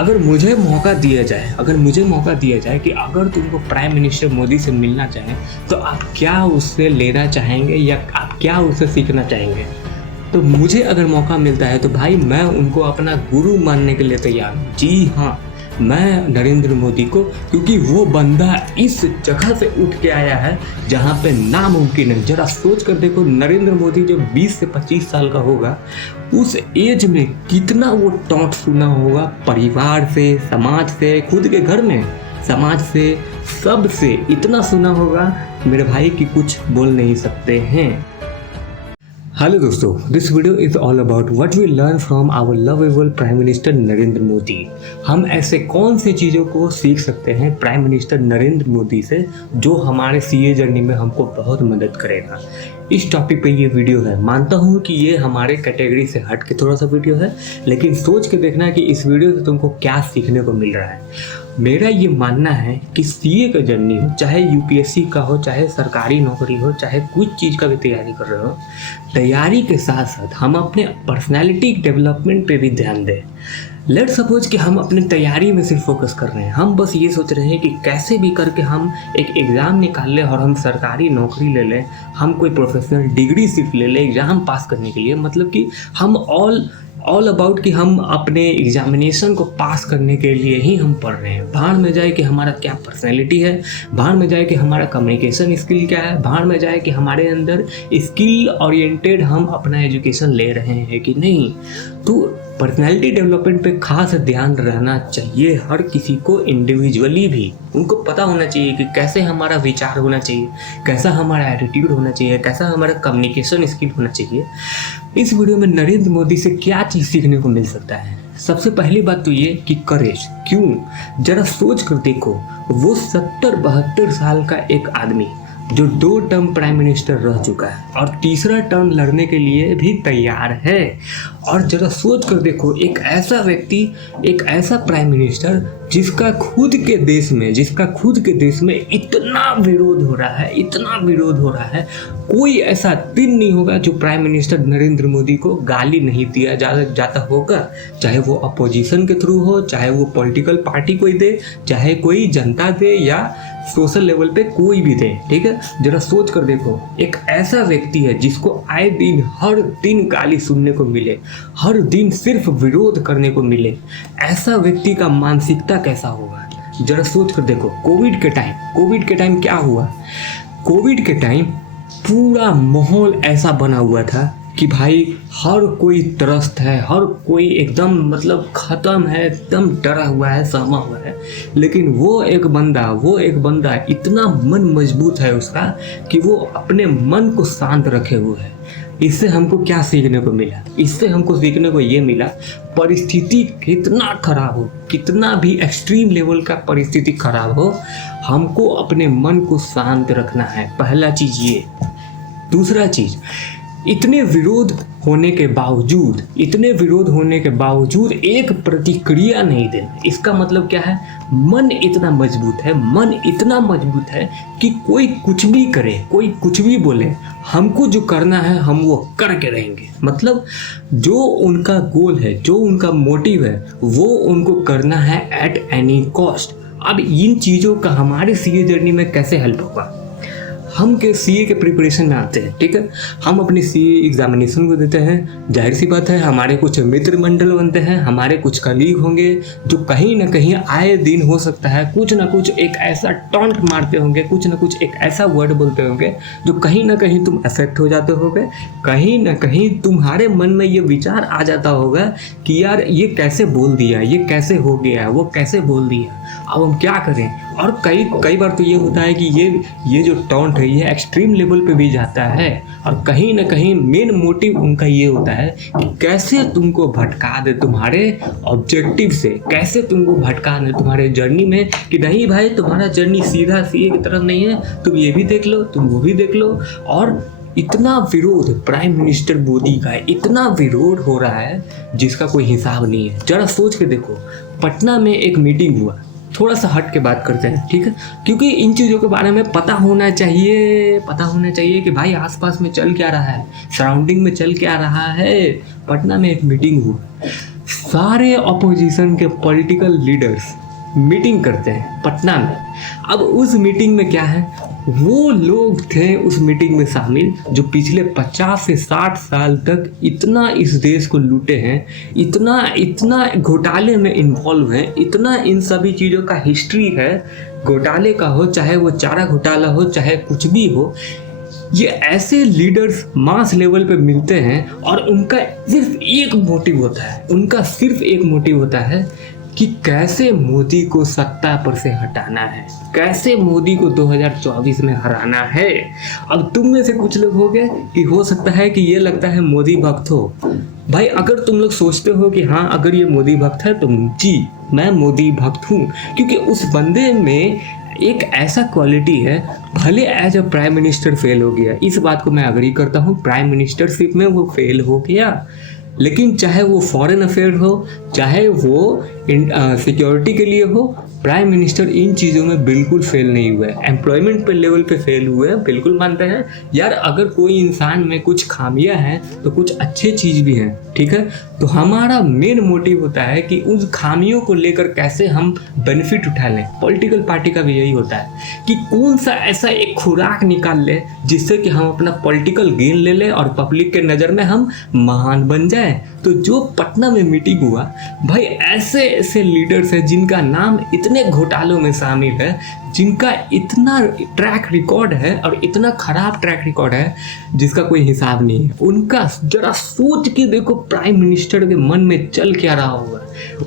अगर मुझे मौका दिया जाए कि अगर तुमको प्राइम मिनिस्टर मोदी से मिलना चाहें तो आप क्या उससे लेना चाहेंगे या आप क्या उससे सीखना चाहेंगे। तो मुझे अगर मौका मिलता है तो भाई मैं उनको अपना गुरु मानने के लिए तैयार हूँ। जी हाँ, मैं नरेंद्र मोदी को, क्योंकि वो बंदा इस जगह से उठ के आया है जहाँ पे नामुमकिन है। जरा सोच कर देखो, नरेंद्र मोदी जो 20 से 25 साल का होगा, उस एज में कितना वो टॉन्ट सुना होगा परिवार से, समाज से, खुद के घर में समाज से, सबसे इतना सुना होगा मेरे भाई कि कुछ बोल नहीं सकते हैं। हेलो दोस्तों, this video is all about what we learn from our lovable prime minister Narendra Modi. हम ऐसे कौन सी चीज़ों को सीख सकते हैं प्राइम मिनिस्टर नरेंद्र मोदी से जो हमारे सीए जर्नी में हमको बहुत मदद करेगा। इस टॉपिक पे ये वीडियो है। मानता हूँ कि ये हमारे कैटेगरी से हट के थोड़ा सा वीडियो है, लेकिन सोच के देखना कि इस वीडियो से तुमको क्या सीखने को मिल रहा है। मेरा ये मानना है कि सीए का जर्नी हो, चाहे यूपीएससी का हो, चाहे सरकारी नौकरी हो, चाहे कुछ चीज़ का भी तैयारी कर रहे हो, तैयारी के साथ साथ हम अपने पर्सनैलिटी डेवलपमेंट पे भी ध्यान दें। लेट सपोज कि हम अपनी तैयारी में सिर्फ फोकस कर रहे हैं, हम बस ये सोच रहे हैं कि कैसे भी करके हम एक एग्ज़ाम निकाल लें और हम सरकारी नौकरी ले लें, हम कोई प्रोफेशनल डिग्री सिर्फ ले लें एग्ज़ाम पास करने के लिए। मतलब कि हम ऑल अबाउट कि हम अपने एग्जामिनेशन को पास करने के लिए ही हम पढ़ रहे हैं। भाड़ में जाए कि हमारा क्या पर्सनैलिटी है, भाड़ में जाए कि हमारा कम्युनिकेशन स्किल क्या है, भाड़ में जाए कि हमारे अंदर स्किल ओरिएंटेड हम अपना एजुकेशन ले रहे हैं कि नहीं। तो पर्सनैलिटी डेवलपमेंट पे खास ध्यान रहना चाहिए हर किसी को, इंडिविजुअली भी। उनको पता होना चाहिए कि कैसे हमारा विचार होना चाहिए, कैसा हमारा एटीट्यूड होना चाहिए, कैसा हमारा कम्युनिकेशन स्किल होना चाहिए। इस वीडियो में नरेंद्र मोदी से क्या चीज़ सीखने को मिल सकता है। सबसे पहली बात तो ये कि करेज। क्यों, जरा सोच कर देखो, वो 70-72 साल का एक आदमी जो 2 टर्म प्राइम मिनिस्टर रह चुका है और तीसरा टर्म लड़ने के लिए भी तैयार है। और जरा सोच कर देखो, एक ऐसा व्यक्ति, एक ऐसा प्राइम मिनिस्टर जिसका खुद के देश में इतना विरोध हो रहा है, इतना विरोध हो रहा है, कोई ऐसा दिन नहीं होगा जो प्राइम मिनिस्टर नरेंद्र मोदी को गाली नहीं दिया जाता होगा। चाहे वो अपोजिशन के थ्रू हो, चाहे वो पॉलिटिकल पार्टी कोई दे, चाहे कोई जनता दे या सोशल लेवल पे कोई भी दे। ठीक है, जरा सोच कर देखो, एक ऐसा व्यक्ति है जिसको आए दिन हर दिन गाली सुनने को मिले, हर दिन सिर्फ विरोध करने को मिले। ऐसा व्यक्ति का मानसिकता कैसा होगा, जरा सोच कर देखो। कोविड के टाइम क्या हुआ? कोविड के टाइम पूरा माहौल ऐसा बना हुआ था कि भाई हर कोई त्रस्त है, हर कोई एकदम मतलब ख़त्म है, एकदम डरा हुआ है, सहमा हुआ है। लेकिन वो एक बंदा इतना मन मजबूत है उसका कि वो अपने मन को शांत रखे हुए है। इससे हमको क्या सीखने को मिला? इससे हमको सीखने को ये मिला, परिस्थिति कितना खराब हो, कितना भी एक्सट्रीम लेवल का परिस्थिति खराब हो, हमको अपने मन को शांत रखना है, पहला चीज़ ये। दूसरा चीज़, इतने विरोध होने के बावजूद एक प्रतिक्रिया नहीं देना। इसका मतलब क्या है? मन इतना मजबूत है कि कोई कुछ भी करे, कोई कुछ भी बोले, हमको जो करना है हम वो करके रहेंगे। मतलब जो उनका गोल है, जो उनका मोटिव है, वो उनको करना है एट एनी कॉस्ट। अब इन चीज़ों का हमारे सीए जर्नी में कैसे हेल्प होगा? हम के सीए के प्रिपरेशन में आते हैं, ठीक है, हम अपनी सीए एग्जामिनेशन को देते हैं। जाहिर सी बात है, हमारे कुछ मित्र मंडल बनते हैं, हमारे कुछ कलीग होंगे जो कहीं ना कहीं आए दिन हो सकता है कुछ ना कुछ एक ऐसा टॉन्ट मारते होंगे, कुछ ना कुछ एक ऐसा वर्ड बोलते होंगे जो कहीं ना कहीं तुम अफेक्ट हो जाते होगे। कहीं ना कहीं तुम्हारे मन में ये विचार आ जाता होगा कि यार ये कैसे बोल दिया, ये कैसे हो गया, वो कैसे बोल दिया, अब हम क्या करें। और कई बार तो ये होता है कि ये जो टॉन्ट है ये एक्सट्रीम लेवल पे भी जाता है और कहीं ना कहीं मेन मोटिव उनका ये होता है कि कैसे तुमको भटका दे तुम्हारे ऑब्जेक्टिव से, कैसे तुमको भटका दे तुम्हारे जर्नी में कि नहीं भाई तुम्हारा जर्नी सीधा सीए की तरफ नहीं है, तुम ये भी देख लो, तुम वो भी देख लो। और इतना विरोध प्राइम मिनिस्टर मोदी का, इतना विरोध हो रहा है जिसका कोई हिसाब नहीं है। जरा सोच के देखो, पटना में एक मीटिंग हुआ, थोड़ा सा हट के बात करते हैं, ठीक है, क्योंकि इन चीज़ों के बारे में पता होना चाहिए कि भाई आसपास में चल क्या रहा है, सराउंडिंग में चल क्या रहा है। पटना में एक मीटिंग हुआ, सारे अपोजिशन के पॉलिटिकल लीडर्स मीटिंग करते हैं पटना में। अब उस मीटिंग में क्या है, वो लोग थे उस मीटिंग में शामिल जो पिछले 50 से 60 साल तक इतना इस देश को लूटे हैं, इतना इतना घोटाले में इन्वॉल्व हैं, इतना इन सभी चीज़ों का हिस्ट्री है, घोटाले का हो, चाहे वो चारा घोटाला हो, चाहे कुछ भी हो। ये ऐसे लीडर्स मास लेवल पे मिलते हैं और उनका सिर्फ एक मोटिव होता है कि कैसे मोदी को सत्ता पर से हटाना है, कैसे मोदी को 2024 में हराना है। अब तुम में से कुछ लोग हो गए कि हो सकता है कि ये लगता है मोदी भक्त हो। भाई अगर तुम लोग सोचते हो कि हाँ अगर ये मोदी भक्त है तो जी मैं मोदी भक्त हूँ, क्योंकि उस बंदे में एक ऐसा क्वालिटी है, भले as a prime minister fail हो गया, इस बात को मैं अग्री करता हूँ, प्राइम मिनिस्टरशिप में वो फेल हो गया, लेकिन चाहे वो फॉरेन अफेयर हो, चाहे वो सिक्योरिटी के लिए हो, प्राइम मिनिस्टर इन चीज़ों में बिल्कुल फेल नहीं हुए। एम्प्लॉयमेंट पे लेवल पे फेल हुए, बिल्कुल मानते हैं यार, अगर कोई इंसान में कुछ खामियां हैं तो कुछ अच्छे चीज़ भी हैं, ठीक है। तो हमारा मेन मोटिव होता है कि उन खामियों को लेकर कैसे हम बेनिफिट उठा लें। पॉलिटिकल पार्टी का भी यही होता है कि कौन सा ऐसा एक खुराक निकाल ले जिससे कि हम अपना पॉलिटिकल गेन ले लें और पब्लिक के नज़र में हम महान बन जाए। तो जो पटना में मीटिंग हुआ, भाई ऐसे ऐसे लीडर्स हैं जिनका नाम इतने घोटालों में शामिल है, जिनका इतना ट्रैक रिकॉर्ड है और इतना खराब ट्रैक रिकॉर्ड है जिसका कोई हिसाब नहीं है। उनका जरा सोच के देखो प्राइम मिनिस्टर के मन में चल क्या रहा होगा।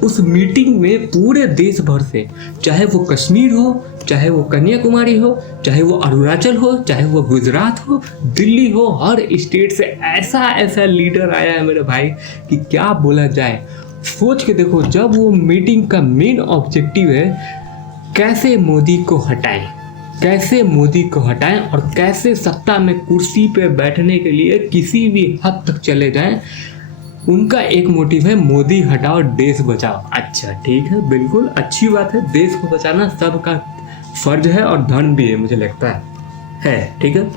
उस मीटिंग में पूरे देश भर से, चाहे वो कश्मीर हो, चाहे वो कन्याकुमारी हो, चाहे वो अरुणाचल हो, चाहे वो गुजरात हो, दिल्ली हो, हर स्टेट से ऐसा ऐसा लीडर आया है मेरे भाई कि क्या बोला जाए। सोच के देखो, जब वो मीटिंग का मेन ऑब्जेक्टिव है कैसे मोदी को हटाएं और कैसे सत्ता में कुर्सी पे बैठने के लिए किसी भी हद तक चले जाएं, उनका एक मोटिव है मोदी हटाओ देश बचाओ। अच्छा ठीक है, बिल्कुल अच्छी बात है, देश को बचाना सबका फर्ज है और धर्म भी है, मुझे लगता है ठीक है।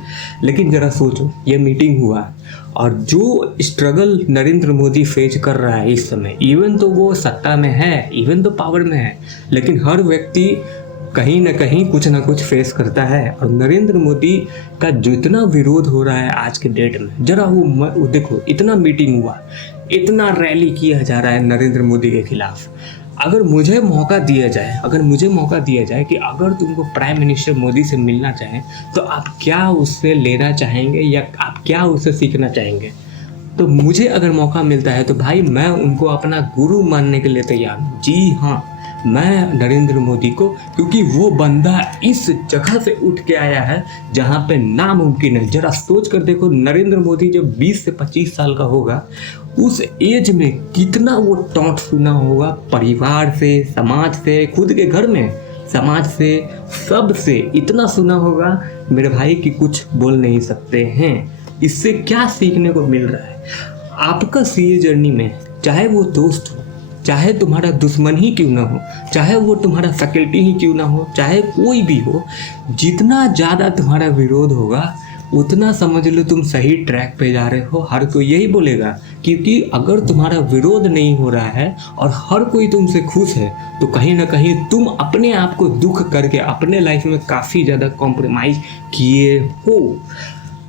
लेकिन जरा सोचो, ये मीटिंग हुआ और जो स्ट्रगल नरेंद्र मोदी फेस कर रहा है इस समय, इवन तो वो सत्ता में है, इवन तो पावर में है, लेकिन हर व्यक्ति कहीं ना कहीं कुछ ना कुछ फेस करता है। और नरेंद्र मोदी का जितना विरोध हो रहा है आज के डेट में, जरा वो देखो, इतना मीटिंग हुआ, इतना रैली किया जा रहा है नरेंद्र मोदी के खिलाफ। अगर मुझे मौका दिया जाए कि अगर तुमको प्राइम मिनिस्टर मोदी से मिलना चाहें तो आप क्या उससे लेना चाहेंगे या आप क्या उससे सीखना चाहेंगे, तो मुझे अगर मौका मिलता है तो भाई मैं उनको अपना गुरु मानने के लिए तैयार हूँ। जी हाँ, मैं नरेंद्र मोदी को, क्योंकि वो बंदा इस जगह से उठ के आया है जहाँ पे नामुमकिन है। जरा सोच कर देखो, नरेंद्र मोदी जब 20 से 25 साल का होगा, उस एज में कितना वो टॉन्ट सुना होगा, परिवार से, समाज से, खुद के घर में समाज से, सब से इतना सुना होगा मेरे भाई कि कुछ बोल नहीं सकते हैं। इससे क्या सीखने को मिल रहा है आपका सीए जर्नी में, चाहे वो दोस्त हो, चाहे तुम्हारा दुश्मन ही क्यों ना हो, चाहे वो तुम्हारा फैकल्टी ही क्यों ना हो, चाहे कोई भी हो, जितना ज़्यादा तुम्हारा विरोध होगा उतना समझ लो तुम सही ट्रैक पे जा रहे हो। हर कोई यही बोलेगा, क्योंकि अगर तुम्हारा विरोध नहीं हो रहा है और हर कोई तुमसे खुश है तो कहीं ना कहीं तुम अपने आप को दुख करके अपने लाइफ में काफ़ी ज़्यादा कॉम्प्रोमाइज़ किए हो।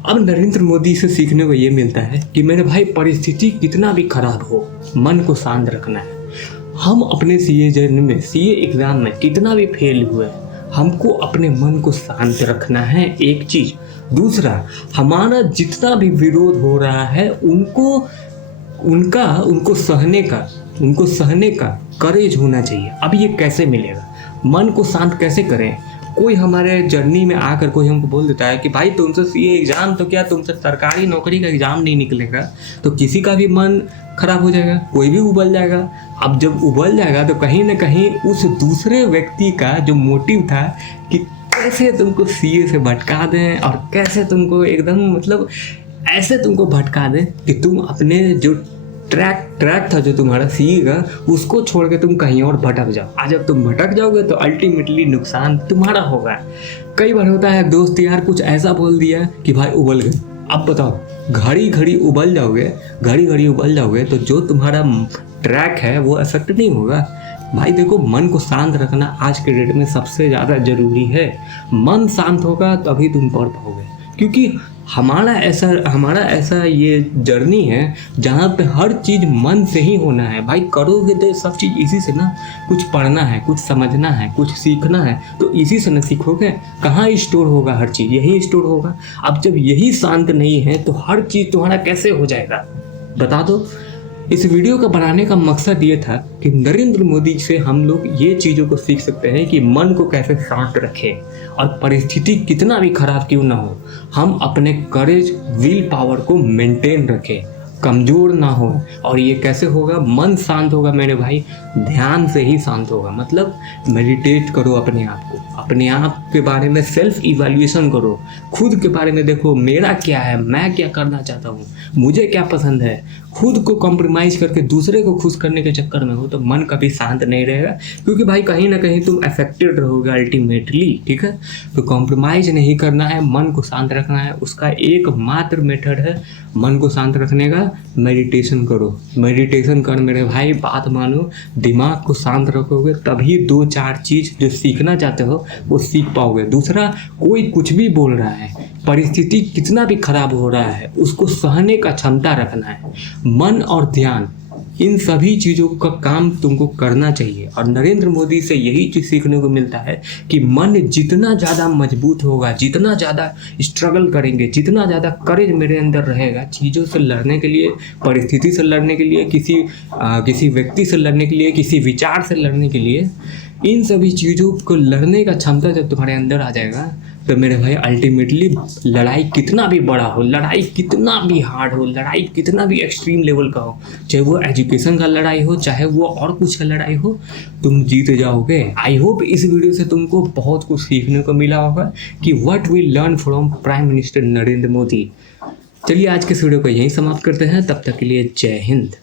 अब नरेंद्र मोदी से सीखने को ये मिलता है कि मेरे भाई परिस्थिति कितना भी खराब हो, मन को शांत रखना है। हम अपने सीए जर्नी में, सीए एग्ज़ाम में कितना भी फेल हुए, हमको अपने मन को शांत रखना है, एक चीज़। दूसरा, हमारा जितना भी विरोध हो रहा है उनको सहने का करेज होना चाहिए। अब ये कैसे मिलेगा, मन को शांत कैसे करें? कोई हमारे जर्नी में आकर कोई हमको बोल देता है कि भाई तुमसे सीए एग्ज़ाम, तो क्या तुमसे सरकारी नौकरी का एग्ज़ाम नहीं निकलेगा, तो किसी का भी मन खराब हो जाएगा, कोई भी उबल जाएगा। अब जब उबल जाएगा तो कहीं ना कहीं उस दूसरे व्यक्ति का जो मोटिव था कि कैसे तुमको सीए से भटका दें और कैसे तुमको एकदम मतलब ऐसे तुमको भटका दें कि तुम अपने जो ट्रैक था जो तुम्हारा सीए का, उसको छोड़ के तुम कहीं और भटक जाओ। आज जब तुम भटक जाओगे तो अल्टीमेटली नुकसान तुम्हारा होगा। कई बार होता है दोस्त यार कुछ ऐसा बोल दिया कि भाई उबल गए। अब बताओ, घड़ी घड़ी उबल जाओगे तो जो तुम्हारा ट्रैक है वो अफेक्ट नहीं होगा। भाई देखो, मन को शांत रखना आज के डेट में सबसे ज़्यादा ज़रूरी है। मन शांत होगा तभी तुम पढ़ पाओगे, क्योंकि हमारा ऐसा ये जर्नी है जहाँ पे हर चीज़ मन से ही होना है। भाई करोगे तो सब चीज़ इसी से ना, कुछ पढ़ना है, कुछ समझना है, कुछ सीखना है तो इसी से ना सीखोगे। कहाँ स्टोर होगा हर चीज़? यही स्टोर होगा। अब जब यही शांत नहीं है तो हर चीज़ तुम्हारा कैसे हो जाएगा, बता दो। इस वीडियो का बनाने का मकसद ये था कि नरेंद्र मोदी से हम लोग ये चीज़ों को सीख सकते हैं कि मन को कैसे शांत रखें और परिस्थिति कितना भी खराब क्यों ना हो, हम अपने करेज, विल पावर को मेंटेन रखें, कमज़ोर ना हो। और ये कैसे होगा? मन शांत होगा मेरे भाई, ध्यान से ही शांत होगा। मतलब मेडिटेट करो अपने आप को, अपने आप के बारे में सेल्फ इवैल्यूएशन करो, खुद के बारे में देखो मेरा क्या है, मैं क्या करना चाहता हूँ, मुझे क्या पसंद है। खुद को कॉम्प्रोमाइज़ करके दूसरे को खुश करने के चक्कर में हो तो मन कभी शांत नहीं रहेगा, क्योंकि भाई कहीं ना कहीं तुम अफेक्टेड रहोगे अल्टीमेटली। ठीक है, तो कॉम्प्रोमाइज़ नहीं करना है, मन को शांत रखना है। उसका एकमात्र मेथड है मन को शांत रखने का, मेडिटेशन करो। मेडिटेशन कर मेरे भाई, बात मानो, दिमाग को शांत रखोगे तभी 2-4 चीज़ जो सीखना चाहते हो वो सीख पाओगे। दूसरा, कोई कुछ भी बोल रहा है, परिस्थिति कितना भी खराब हो रहा है, उसको सहने का क्षमता रखना है। मन और ध्यान, इन सभी चीज़ों का काम तुमको करना चाहिए। और नरेंद्र मोदी से यही चीज़ सीखने को मिलता है कि मन जितना ज़्यादा मजबूत होगा, जितना ज़्यादा स्ट्रगल करेंगे, जितना ज़्यादा करेज मेरे अंदर रहेगा चीज़ों से लड़ने के लिए, परिस्थिति से लड़ने के लिए, किसी व्यक्ति से लड़ने के लिए, किसी विचार से लड़ने के लिए, इन सभी चीज़ों को लड़ने का क्षमता जब तुम्हारे अंदर आ जाएगा तो मेरे भाई अल्टीमेटली लड़ाई कितना भी बड़ा हो, लड़ाई कितना भी हार्ड हो, लड़ाई कितना भी एक्सट्रीम लेवल का हो, चाहे वो एजुकेशन का लड़ाई हो, चाहे वो और कुछ का लड़ाई हो, तुम जीत जाओगे। आई होप इस वीडियो से तुमको बहुत कुछ सीखने को मिला होगा कि what we learn from prime minister Narendra Modi. चलिए आज के इस वीडियो को यहीं समाप्त करते हैं, तब तक के लिए जय हिंद।